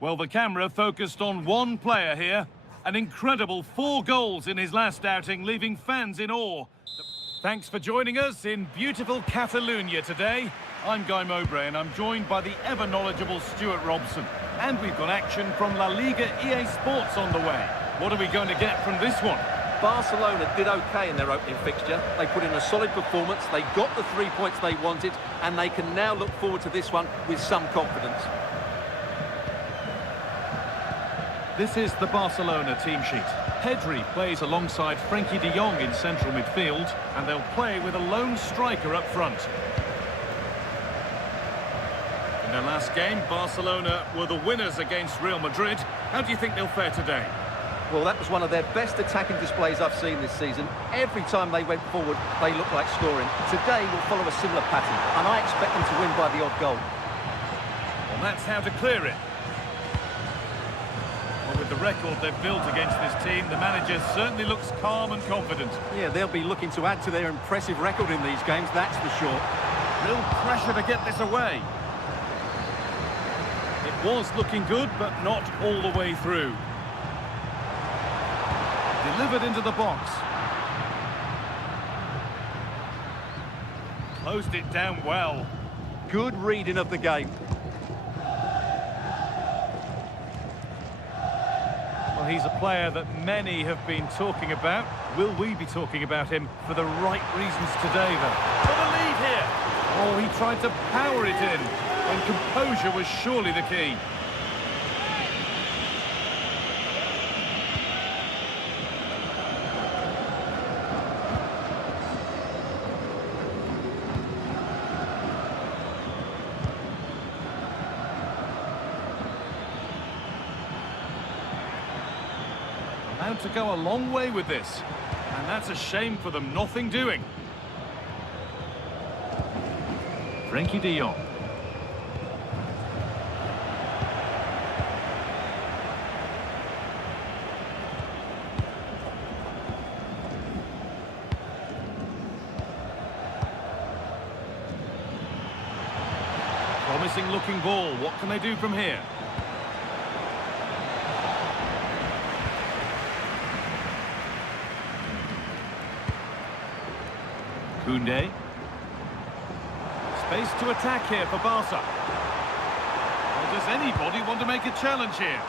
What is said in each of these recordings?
Well, the camera focused on one player here. An incredible 4 goals in his last outing, leaving fans in awe. Thanks for joining us in beautiful Catalonia today. I'm Guy Mowbray and I'm joined by the ever-knowledgeable Stuart Robson. And we've got action from La Liga EA Sports on the way. What are we going to get from this one? Barcelona did okay in their opening fixture. They put in a solid performance, they got the 3 points they wanted, and they can now look forward to this one with some confidence. This is the Barcelona team sheet. Pedri plays alongside Frenkie de Jong in central midfield, and they'll play with a lone striker up front. In their last game, Barcelona were the winners against Real Madrid. How do you think they'll fare today? Well, that was one of their best attacking displays I've seen this season. Every time they went forward, they looked like scoring. Today will follow a similar pattern, and I expect them to win by the odd goal. Well, that's how to clear it. Well, with the record they've built against this team, the manager certainly looks calm and confident. Yeah, they'll be looking to add to their impressive record in these games, that's for sure. Real pressure to get this away. It was looking good, but not all the way through. Delivered into the box. Closed it down well. Good reading of the game. Well, he's a player that many have been talking about. Will we be talking about him for the right reasons today, though? For the lead here! Oh, he tried to power it in, when composure was surely the key. Allowed to go a long way with this, and that's a shame for them, nothing doing. Frenkie de Jong. Promising looking ball, what can they do from here? Koundé. Space to attack here for Barca. Well, does anybody want to make a challenge here?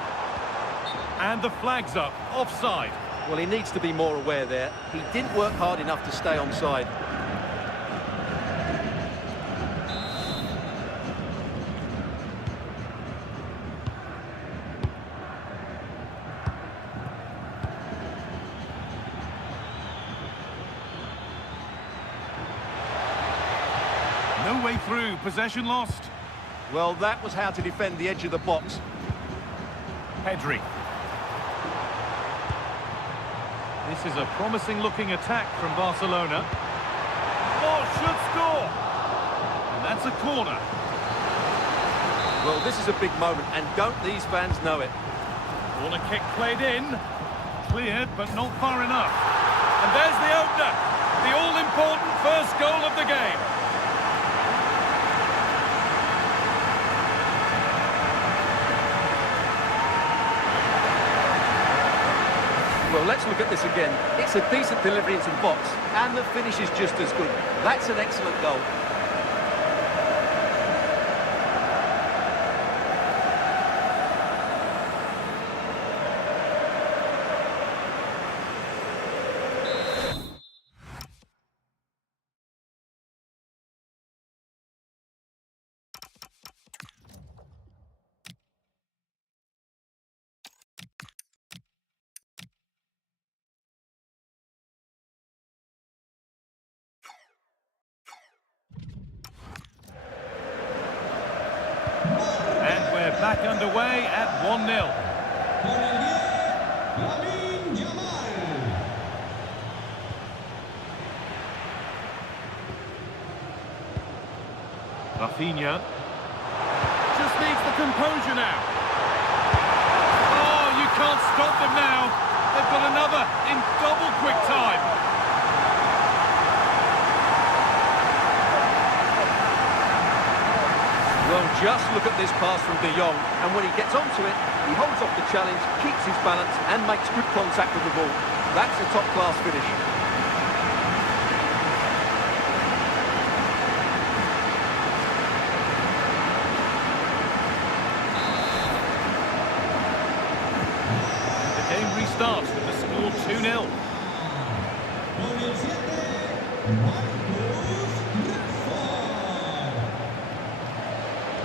And the flag's up, offside. Well, he needs to be more aware there. He didn't work hard enough to stay onside. No way through, possession lost. Well, that was how to defend the edge of the box. Pedri. This is a promising looking attack from Barcelona. Oh, should score! And that's a corner. Well, this is a big moment, and don't these fans know it? Corner kick played in. Cleared, but not far enough. And there's the opener. The all-important first goal of the game. Well, let's look at this again. It's a decent delivery into the box, and the finish is just as good. That's an excellent goal. And we're back underway at 1-0. Rafinha. Just needs the composure now. Oh, you can't stop them now. They've got another in double quick time. Well, Just look at this pass from De Jong, and when he gets onto it, he holds off the challenge, keeps his balance, and makes good contact with the ball. That's a top-class finish. The game restarts with the score 2-0.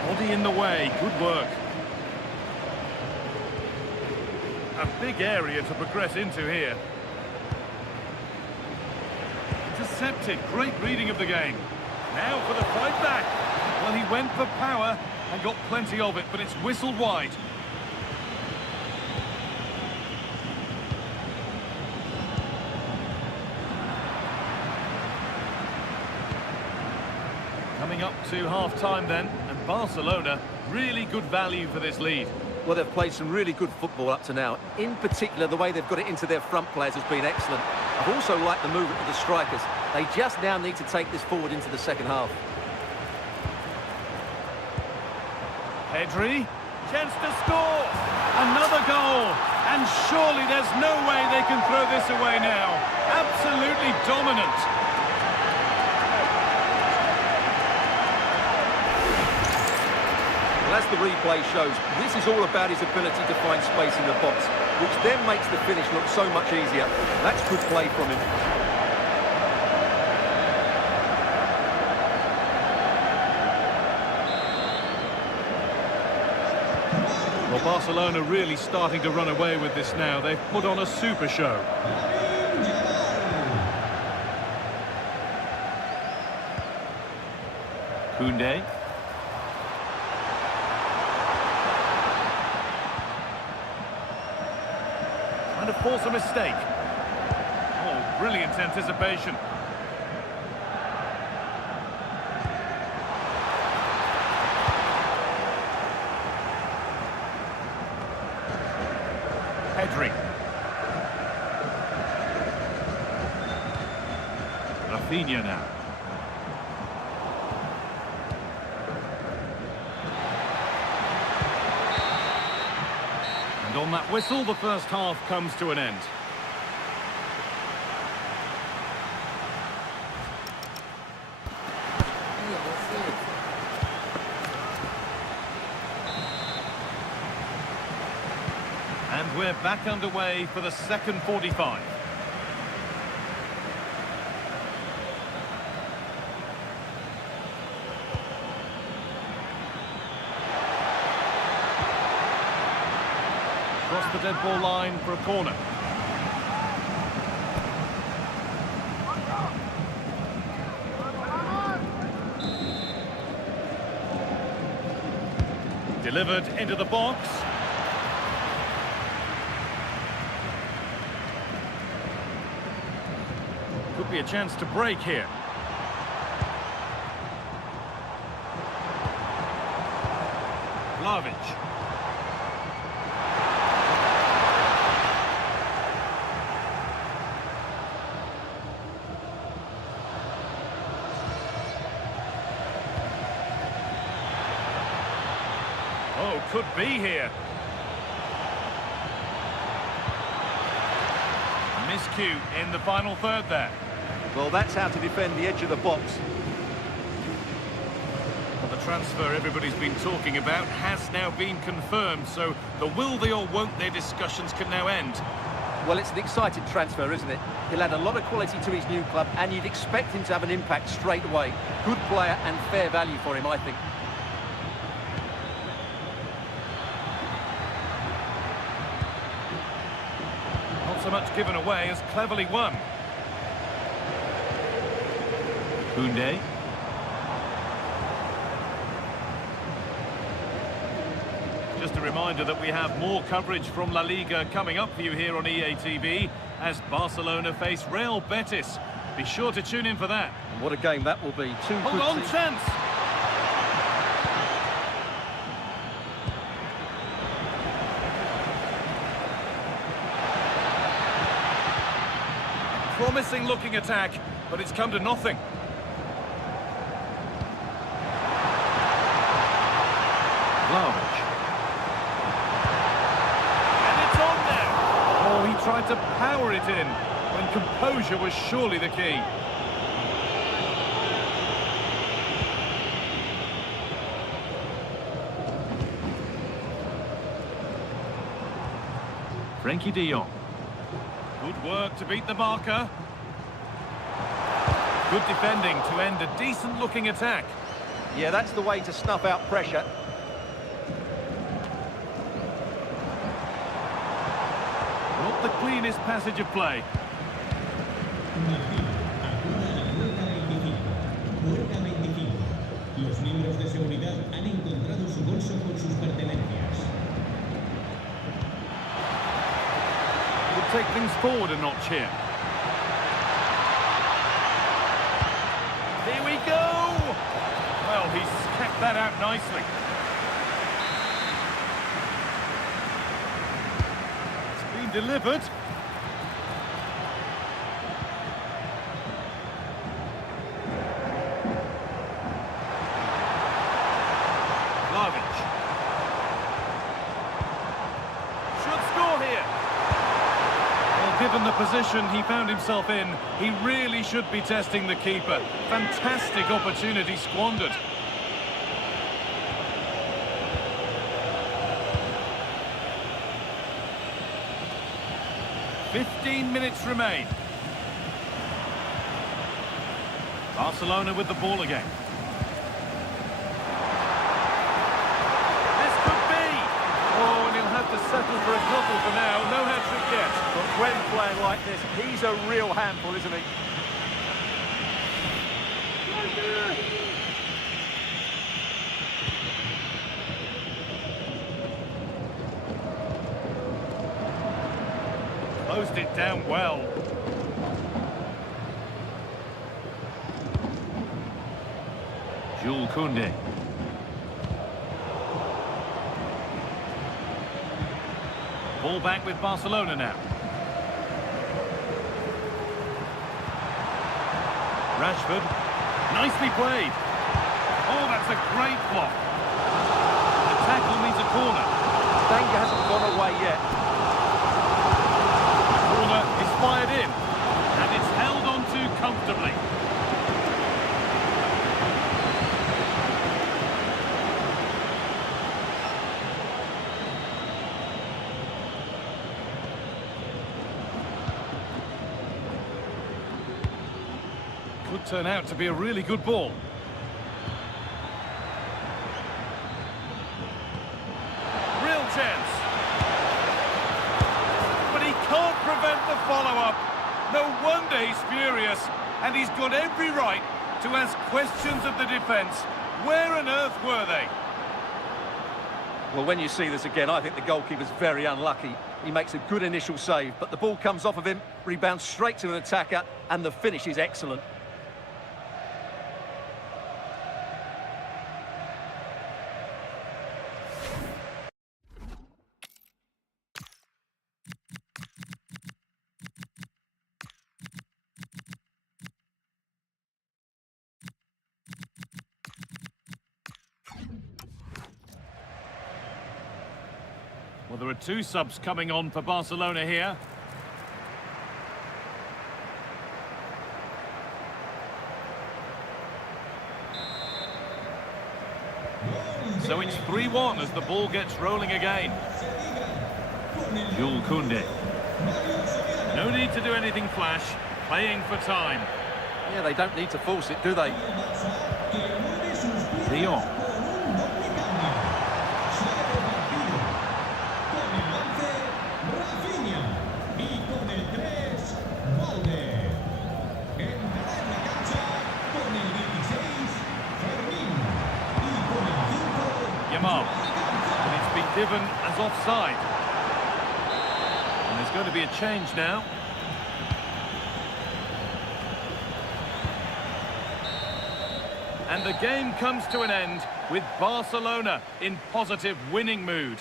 Body in the way, good work. A big area to progress into here. Intercepted, great reading of the game. Now for the fight back. Well, he went for power and got plenty of it, but it's whistled wide. Coming up to half-time then, and Barcelona, really good value for this lead. Well, they've played some really good football up to now. In particular, the way they've got it into their front players has been excellent. I've also liked the movement of the strikers. They just now need to take this forward into the second half. Pedri, chance to score! Another goal! And surely there's no way they can throw this away now. Absolutely dominant. As the replay shows, this is all about his ability to find space in the box, which then makes the finish look so much easier. That's good play from him. Well, Barcelona really starting to run away with this now. They've put on a super show. Koundé. To force a mistake. Oh, brilliant anticipation. Pedri. Rafinha now. And on that whistle, the first half comes to an end. And we're back underway for the second 45. Across the dead ball line for a corner. Delivered into the box. Could be a chance to break here. Vlahovic. Oh, could be here. Miscue in the final third there. Well, that's how to defend the edge of the box. Well, the transfer everybody's been talking about has now been confirmed, so the will they or won't they discussions can now end. Well, it's an exciting transfer, isn't it? He'll add a lot of quality to his new club, and you'd expect him to have an impact straight away. Good player and fair value for him, I think. Not so much given away as cleverly won. Koundé. Just a reminder that we have more coverage from La Liga coming up for you here on EA TV as Barcelona face Real Betis. Be sure to tune in for that. And what a game that will be. Two Hold good on, teams. chance. Promising looking attack, but it's come to nothing. tried to power it in when composure was surely the key. Frankie de Jong. Good work to beat the marker. Good defending to end a decent-looking attack. Yeah, that's the way to snuff out pressure. Not the cleanest passage of play. Los miembros de seguridad han encontrado su bolso con sus pertenencias. Would take things forward a notch here. Here we go! Well, he's kept that out nicely. It's been delivered. Given the position he found himself in, he really should be testing the keeper. Fantastic opportunity squandered. "15 minutes remain. Barcelona with the ball again. This could be! Oh, and he'll have to settle for a couple for now. No hat-trick yet. But when playing like this, he's a real handful, isn't he? Closed it down well. Jules Koundé. Ball back with Barcelona now. Rashford, nicely played. Oh, that's a great block. The tackle means a corner. Danger hasn't gone away yet. The corner is fired in, and it's held on to comfortably. Could turn out to be a really good ball. Real chance. But he can't prevent the follow-up. No wonder he's furious. And he's got every right to ask questions of the defence. Where on earth were they? Well, when you see this again, I think the goalkeeper's very unlucky. He makes a good initial save, but the ball comes off of him, rebounds straight to an attacker, and the finish is excellent. Well, there are two subs coming on for Barcelona here. So it's 3-1 as the ball gets rolling again. Jules Koundé. No need to do anything flash, playing for time. Yeah, they don't need to force it, do they? Seaon. And it's been given as offside. And there's going to be a change now. And the game comes to an end with Barcelona in positive winning mood.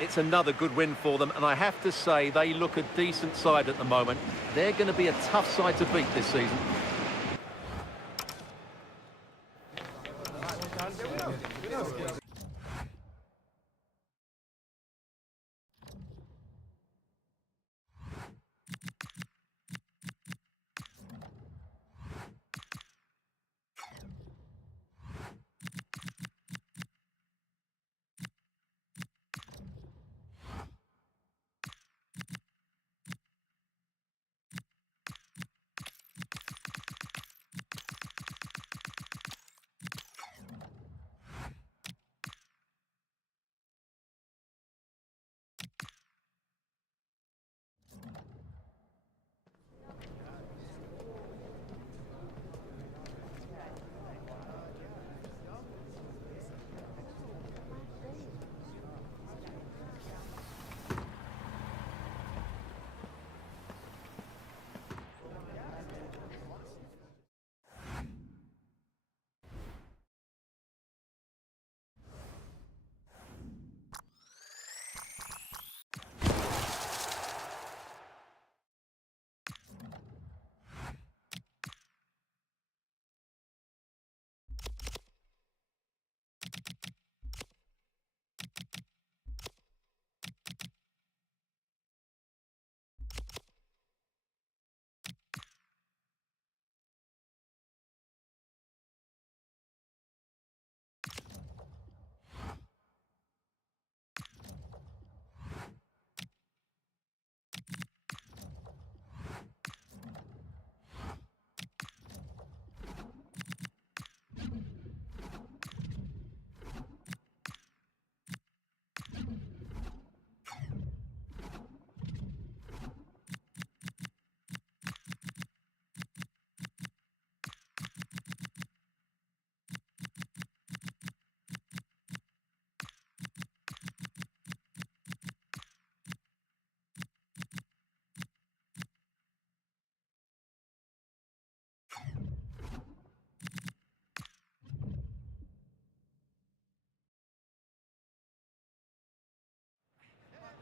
It's another good win for them, and I have to say they look a decent side at the moment. They're going to be a tough side to beat this season.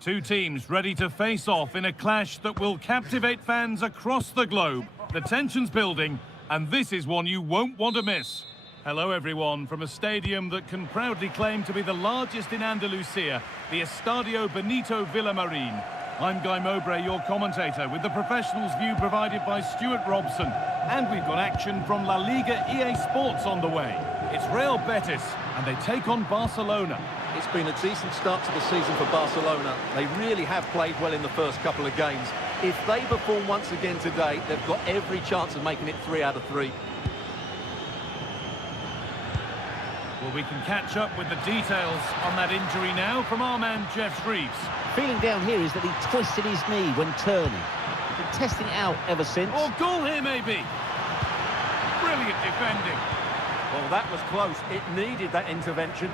Two teams ready to face off in a clash that will captivate fans across the globe. The tension's building, and this is one you won't want to miss. Hello everyone, from a stadium that can proudly claim to be the largest in Andalusia, the Estadio Benito Villamarín. I'm Guy Mowbray, your commentator, with the professionals' view provided by Stuart Robson. And we've got action from La Liga EA Sports on the way. It's Real Betis, and they take on Barcelona. It's been a decent start to the season for Barcelona. They really have played well in the first couple of games. If they perform once again today, they've got every chance of making it 3 out of 3. Well, we can catch up with the details on that injury now from our man Jeff Shreves. Feeling down here is that he twisted his knee when turning. He's been testing it out ever since. Oh, goal here maybe. Brilliant defending. Well, that was close. It needed that intervention.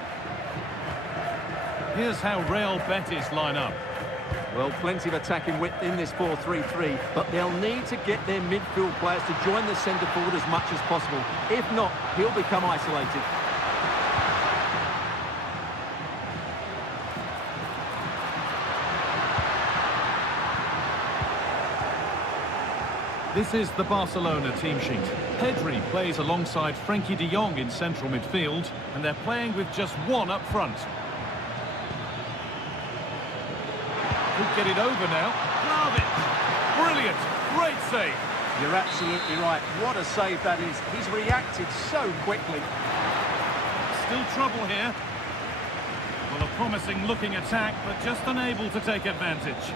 Here's how Real Betis line up. Well, plenty of attacking width in this 4-3-3, but they'll need to get their midfield players to join the centre forward as much as possible. If not, he'll become isolated. This is the Barcelona team sheet. Pedri plays alongside Frenkie de Jong in central midfield, and they're playing with just one up front. Could get it over now. Vlahovic. Brilliant. Great save. You're absolutely right. What a save that is. He's reacted so quickly. Still trouble here. Well, a promising looking attack, but just unable to take advantage.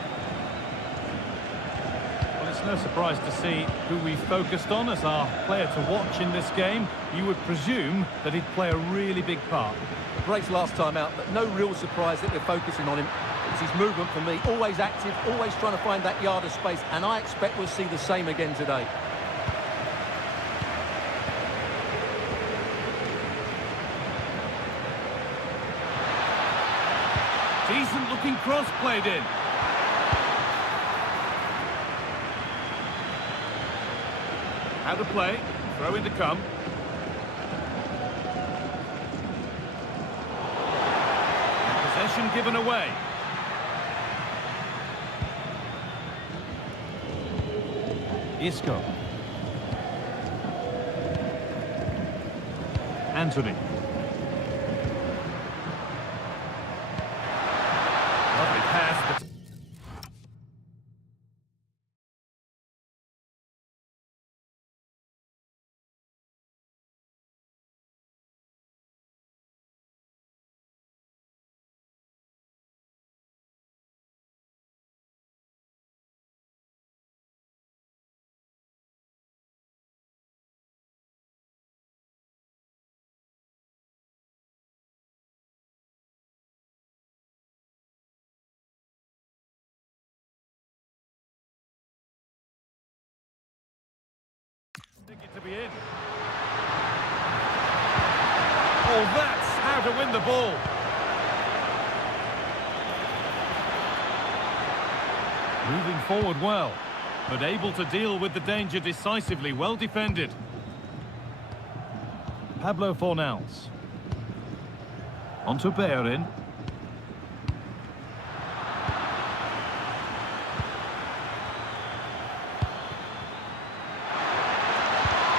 Well, it's no surprise to see who we focused on as our player to watch in this game. You would presume that he'd play a really big part. Great last time out, but no real surprise that we're focusing on him. It's his movement for me, always active, always trying to find that yard of space, and I expect we'll see the same again today. Decent looking cross played in. How to play, throw in to come. And possession given away. Isco. Anthony. Lovely pass, but to be in. Oh, that's how to win the ball. Moving forward well, but able to deal with the danger decisively. Well defended. Pablo Fornals. On to Bellerin.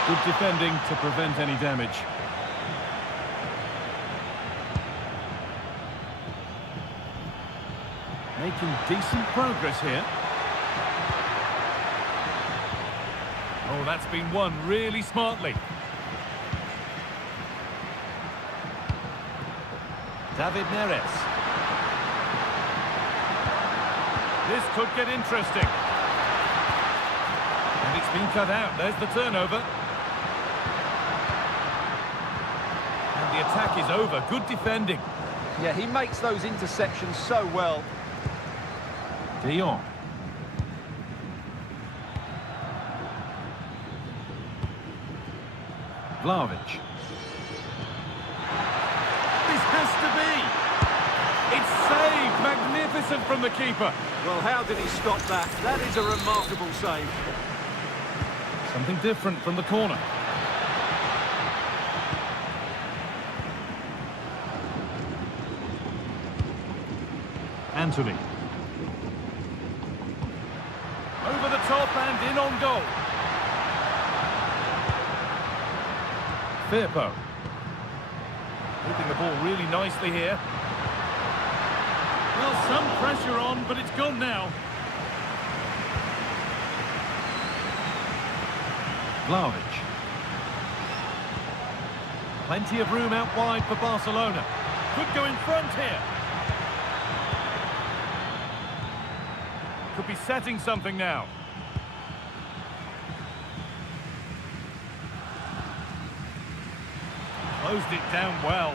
Good defending to prevent any damage. Making decent progress here. Oh, that's been won really smartly. David Neres. This could get interesting. And it's been cut out. There's the turnover. The attack is over. Good defending. Yeah, he makes those interceptions so well. De Jong. Vlahovic. This has to be. It's saved. Magnificent from the keeper. Well, how did he stop that? That is a remarkable save. Something different from the corner. Anthony. top and in on goal. Firpo. Keeping the ball really nicely here. Well, some pressure on, but it's gone now. Vlahovic. Plenty of room out wide for Barcelona. Could go in front here. Could be setting something now. Closed it down well.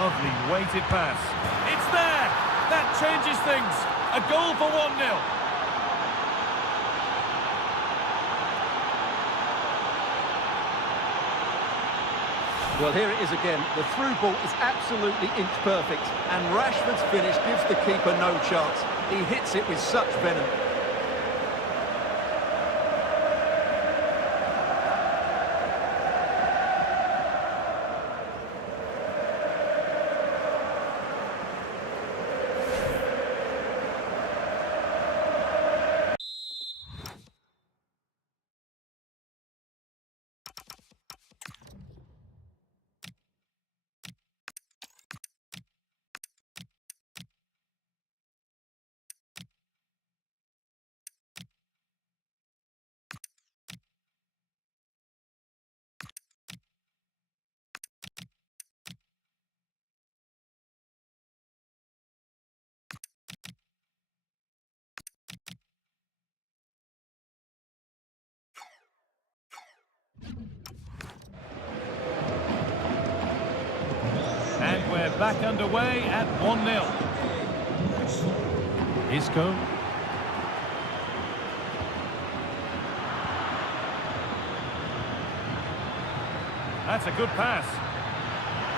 Lovely weighted pass. It's there! That changes things. A goal for 1-0. Well, here it is again. The through ball is absolutely inch perfect, and Rashford's finish gives the keeper no chance. He hits it with such venom. And we're back underway at 1-0. Isco. That's a good pass.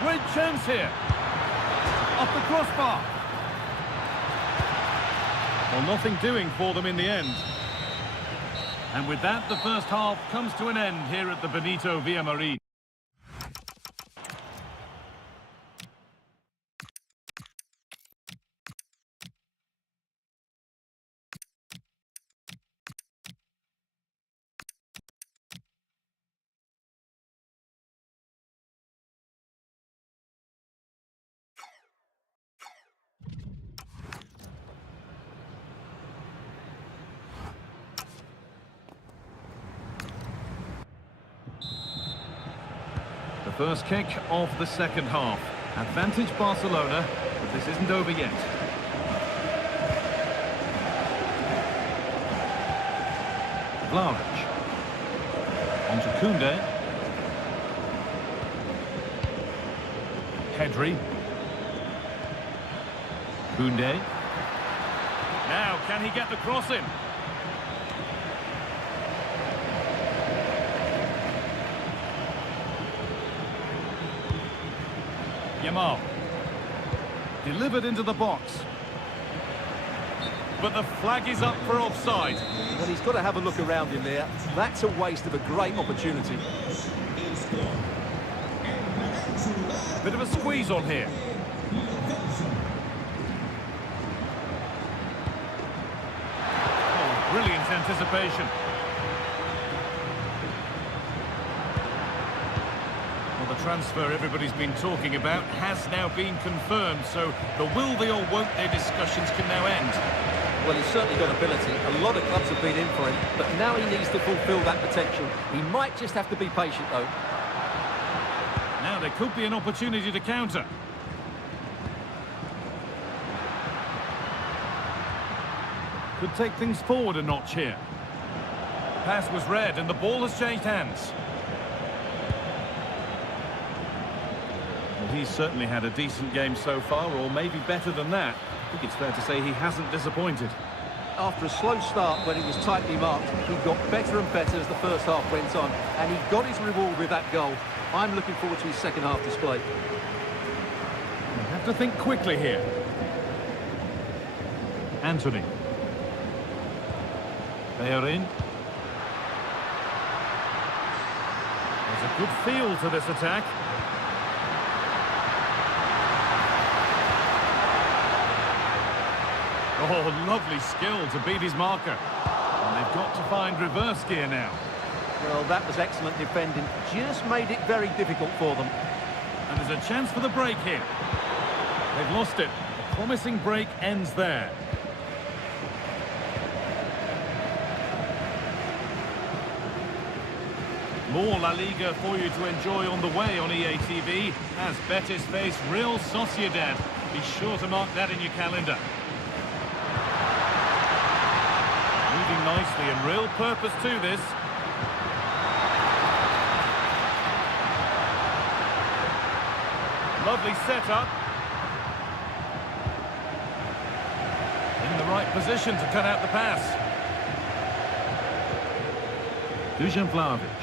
Great chance here. Off the crossbar. Well, nothing doing for them in the end. And with that, the first half comes to an end here at the Benito Villamarín. The first kick of the second half. Advantage Barcelona, but this isn't over yet. Vlahovic. On to Koundé. Pedri. Koundé. Now, can he get the cross in? Yamal. Delivered into the box. But the flag is up for offside. Well, he's got to have a look around him there. That's a waste of a great opportunity. Bit of a squeeze on here. Oh, brilliant anticipation. Well, the transfer everybody's been talking about has now been confirmed, so the will they or won't they discussions can now end. Well, he's certainly got ability. A lot of clubs have been in for him, but now he needs to fulfil that potential. He might just have to be patient, though. Now there could be an opportunity to counter. Could take things forward a notch here. The pass was read and the ball has changed hands. Well, he's certainly had a decent game so far, or maybe better than that. I think it's fair to say he hasn't disappointed. After a slow start when he was tightly marked, he got better and better as the first half went on, and he got his reward with that goal. I'm looking forward to his second half display. You have to think quickly here. Anthony. Bellerin. There's a good feel to this attack. Oh, lovely skill to beat his marker. And they've got to find reverse gear now. Well, that was excellent defending. Just made it very difficult for them. And there's a chance for the break here. They've lost it. A promising break ends there. More La Liga for you to enjoy on the way on EA TV as Betis face Real Sociedad. Be sure to mark that in your calendar. Moving nicely and real purpose to this. Lovely setup. In the right position to cut out the pass. Dusan Vlahovic.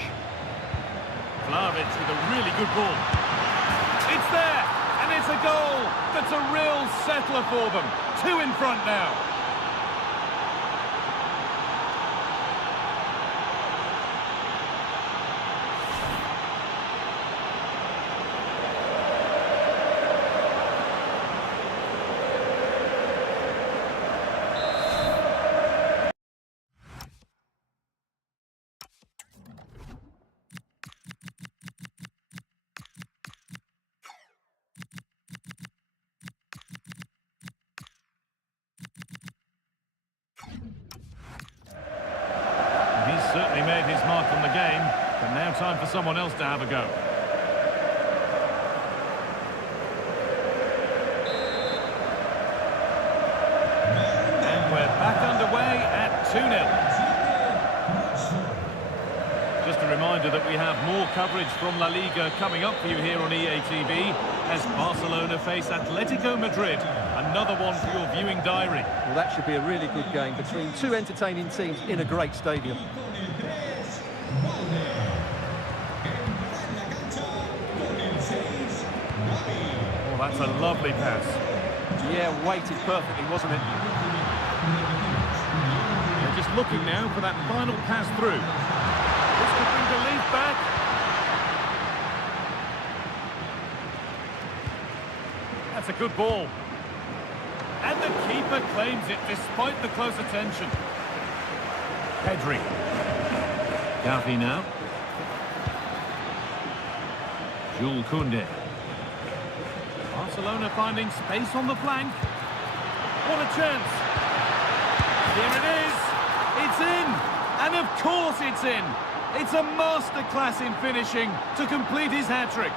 Vlahovic with a really good ball. It's there, and it's a goal. That's a real settler for them. 2 in front now. He's certainly made his mark on the game, but now time for someone else to have a go. And we're back underway at 2-0. Just a reminder that we have more coverage from La Liga coming up for you here on EA TV as Barcelona face Atletico Madrid. Another one for your viewing diary. Well, that should be a really good game between two entertaining teams in a great stadium. Oh, that's a lovely pass. Yeah, weighted perfectly, wasn't it? They're just looking now for that final pass through. This could bring relief back. That's a good ball. And the keeper claims it despite the close attention. Pedri. Gavi now. Jules Koundé. Barcelona finding space on the flank. What a chance. Here it is. It's in. And of course it's in. It's a masterclass in finishing to complete his hat-trick.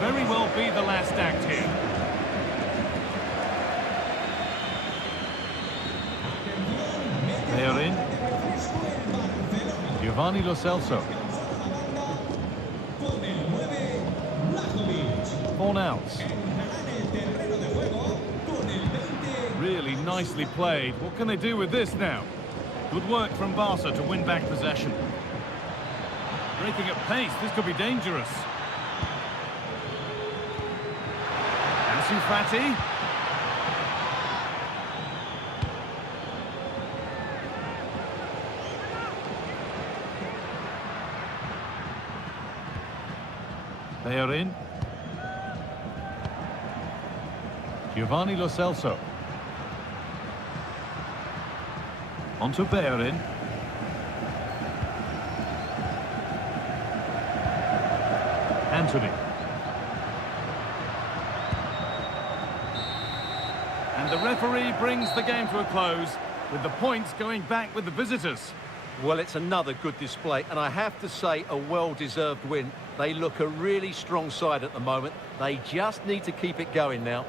Very well be the last act here. They are in. Giovanni Lo Celso. Fornals. Really nicely played. What can they do with this now? Good work from Barca to win back possession. Breaking at pace, this could be dangerous. Ansu Fati. Bellerin. Giovanni Lo Celso. On to Bellerin. Anthony. And the referee brings the game to a close, with the points going back with the visitors. Well, it's another good display, and I have to say a well-deserved win. They look a really strong side at the moment. They just need to keep it going now.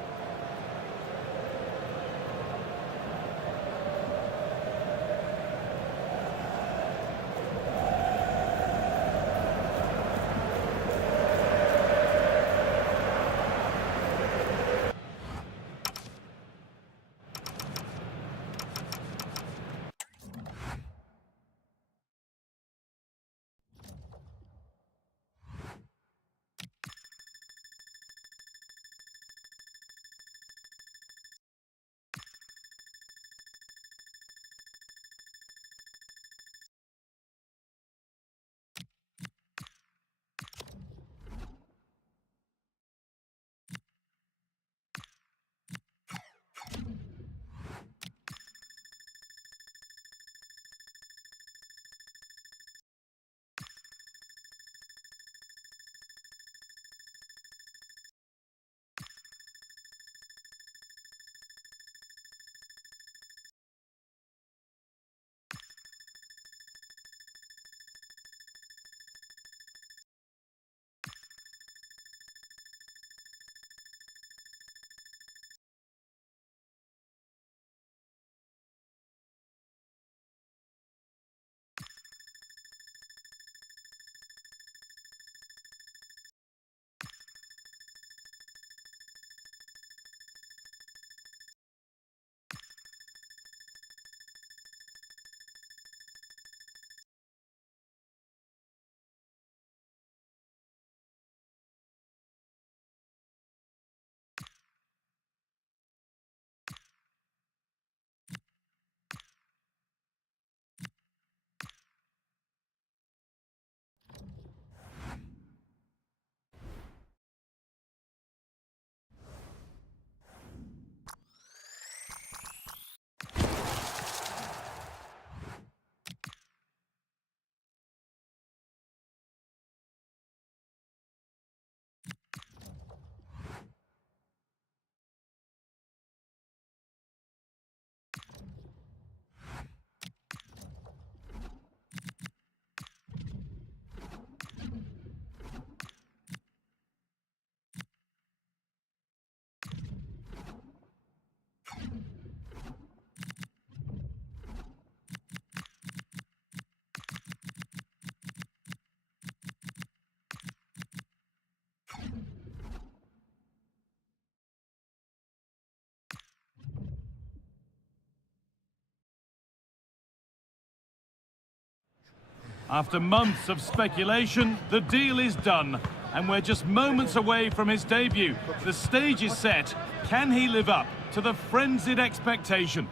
After months of speculation, the deal is done, and we're just moments away from his debut. The stage is set. Can he live up to the frenzied expectation?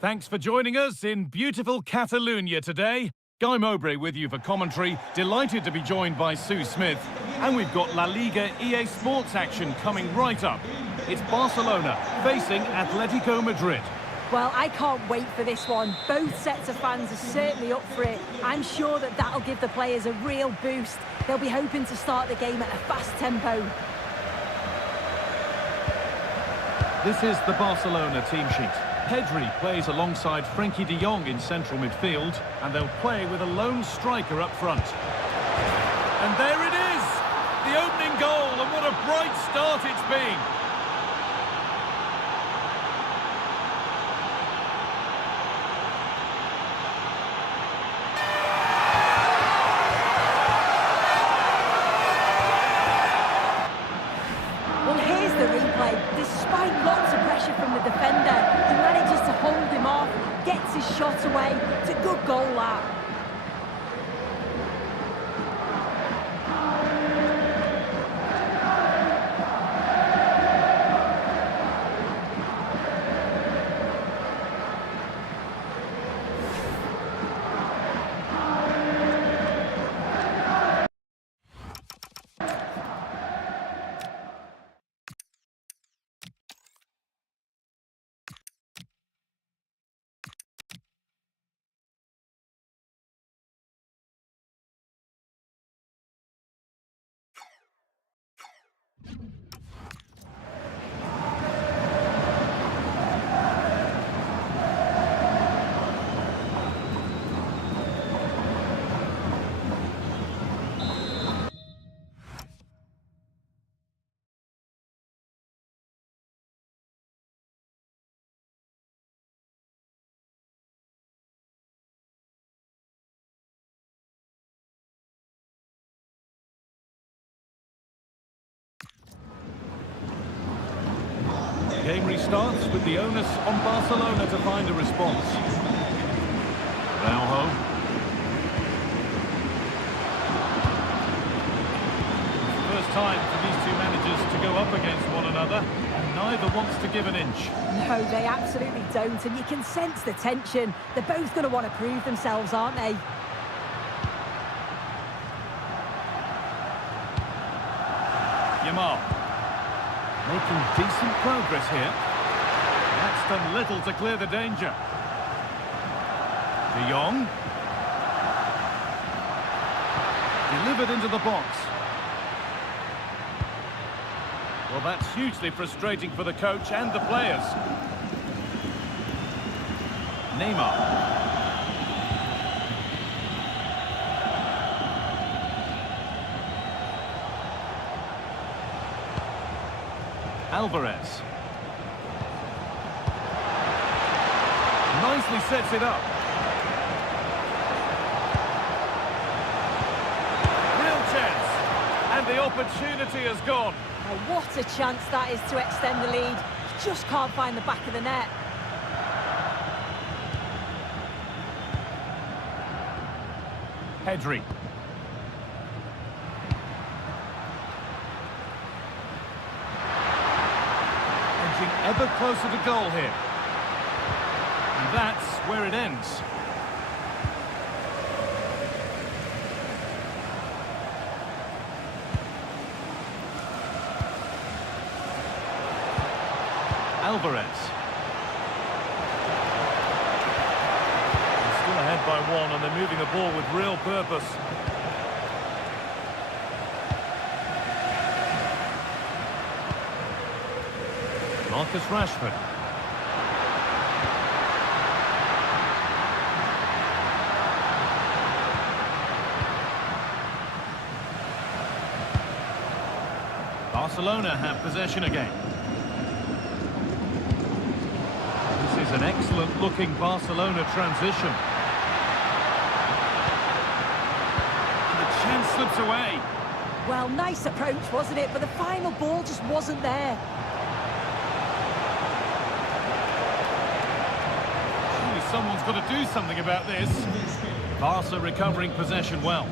Thanks for joining us in beautiful Catalonia today. Guy Mowbray with you for commentary. Delighted to be joined by Sue Smith. And we've got La Liga EA Sports action coming right up. It's Barcelona facing Atletico Madrid. Well, I can't wait for this one. Both sets of fans are certainly up for it. I'm sure that that'll give the players a real boost. They'll be hoping to start the game at a fast tempo. This is the Barcelona team sheet. Pedri plays alongside Frenkie de Jong in central midfield, and they'll play with a lone striker up front. And there it is! The opening goal, and what a bright start it's been! Despite lots of pressure from the defender, he manages to hold him off, gets his shot away to that. Game restarts with the onus on Barcelona to find a response. Now first time for these two managers to go up against one another, and neither wants to give an inch. No, they absolutely don't, and you can sense the tension. They're both going to want to prove themselves, aren't they? Yamal. Making decent progress here. That's done little to clear the danger. De Jong. Delivered into the box. Well, that's hugely frustrating for the coach and the players. Neymar. Alvarez. Nicely sets it up. Real chance. And the opportunity has gone. Oh, what a chance that is to extend the lead. Just can't find the back of the net. Pedri. Ever closer to goal here. And that's where it ends. Alvarez. They're still ahead by one, and they're moving the ball with real purpose. Marcus Rashford. Barcelona have possession again. This is an excellent looking Barcelona transition. And the chance slips away. Well, nice approach, wasn't it? But the final ball just wasn't there. Someone's got to do something about this. Barca recovering possession well.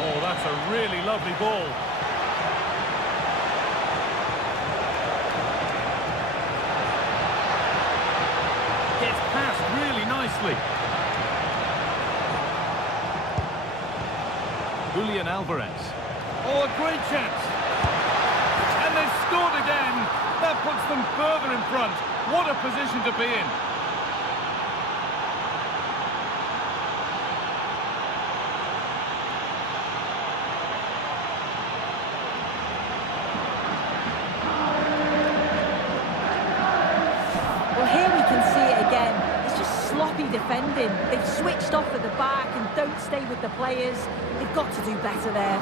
Oh, that's a really lovely ball. Gets past really nicely. Julian Alvarez. Oh, a great chance. And they've scored again. That puts them further in front. What a position to be in. Well, here we can see it again. It's just sloppy defending. They've switched off at the back and don't stay with the players. They've got to do better there.